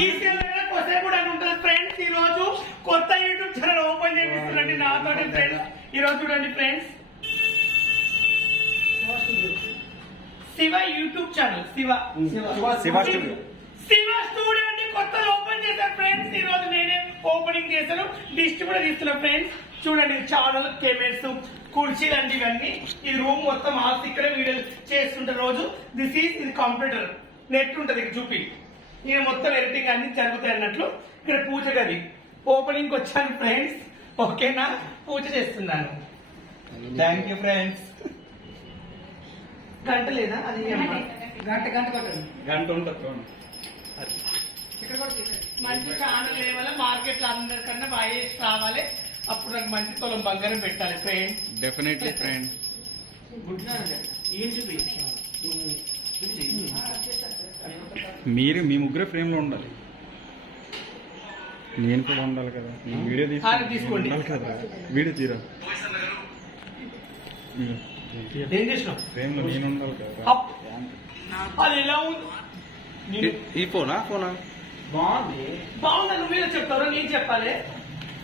ఈ కూడా ఉంటుంది ఫ్రెండ్స్ ఈ రోజు కొత్త యూట్యూబ్ ఛానల్ ఓపెన్ చేపిస్తున్నాండి నాతోటి ఫ్రెండ్స్. ఈ రోజు చూడండి friends. Shiva YouTube channel Shiva. Shiva. Shiva studio. అండి కొత్తగా ఓపెన్ చేశారు ఫ్రెండ్స్. ఈ రోజు నేనే ఓపెనింగ్ చేశాను. లిస్ట్ కూడా తీస్తున్నా ఫ్రెండ్స్. చూడండి ఛానల్ కెమెరాస్ కుర్చీలు అండి ఇవన్నీ. ఈ రూమ్ మొత్తం ఆల్స్ ఇక్కడ వీడియో చేస్తుంటే రోజు. దిస్ ఈజ్ ఇది కంప్యూటర్ నెట్ ఉంటది చూపి. ఇక మొత్తం ఎడిటింగ్ అన్ని జరుగుతాయి అన్నట్లు ఇక్కడ పూజ గది. ఓపెనింగ్ వచ్చాను ఫ్రెండ్స్ ఓకేనా? పూజ చేస్తున్నాను. థ్యాంక్ యూ ఫ్రెండ్స్ గంట లేదా? అది? గంట గంట కొట్టండి గంట ఉంటుంది మంచి ఛానల్ వల్ల మార్కెట్లో అందరికన్నా బాగా రావాలి. అప్పుడు నాకు మంచి తొలం బంగారం పెట్టాలి ఫ్రెండ్స్ డెఫినెట్లీ ఫ్రెండ్ ఏం చూపి? మీరు మీ ముగ్గురు ఫ్రేమ్లో ఉండాలి. నేను కూడా ఉండాలి కదా. వీడియో తీసుకోండి. ఉండాలి కదా. వీడియో తీరా? ఏం చేసినావు? ఫ్రేమ్లో నేను ఉండాలి కదా. ఈ ఫోనా? ఫోనా? బాగుంది. బాగుంది నువ్వు మీద చెప్తావు నేను చెప్పాలి.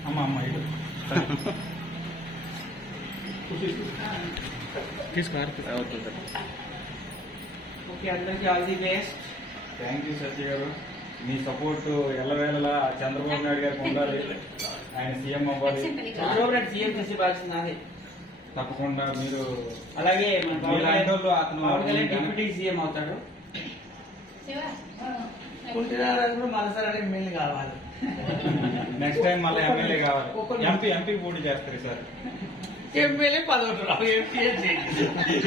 అమ్మ అమ్మ ఇటు ఓకే అందరికి all the best. Thank you Satya గారు. మీ సపోర్ట్ ఎల్లవేళలా చంద్రబాబు నాయుడు గారికి ఉండాలి ఆయన సీఎం అవ్వాలి. చంద్రబాబు నాయుడు సీఎం చేసే తప్పకుండా మీరు అలాగే అతను డిప్యూటీ సీఎం అవుతాడు. ఎమ్మెల్యే కావాలి. నెక్స్ట్ టైం మళ్ళీ ఎమ్మెల్యే కావాలి. ఎంపీ ఎంపీ పోటీ చేస్తారు సార్. ఎమ్మెల్యే పదవులు రావు ఎంపీ చేయండి.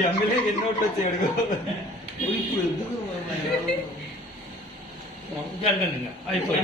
ఎమ్మెల్యే ఎన్ని ఓట్లు వచ్చాడు ఇంకా രണ്ടെണ്ണം ആയിപ്പോയി.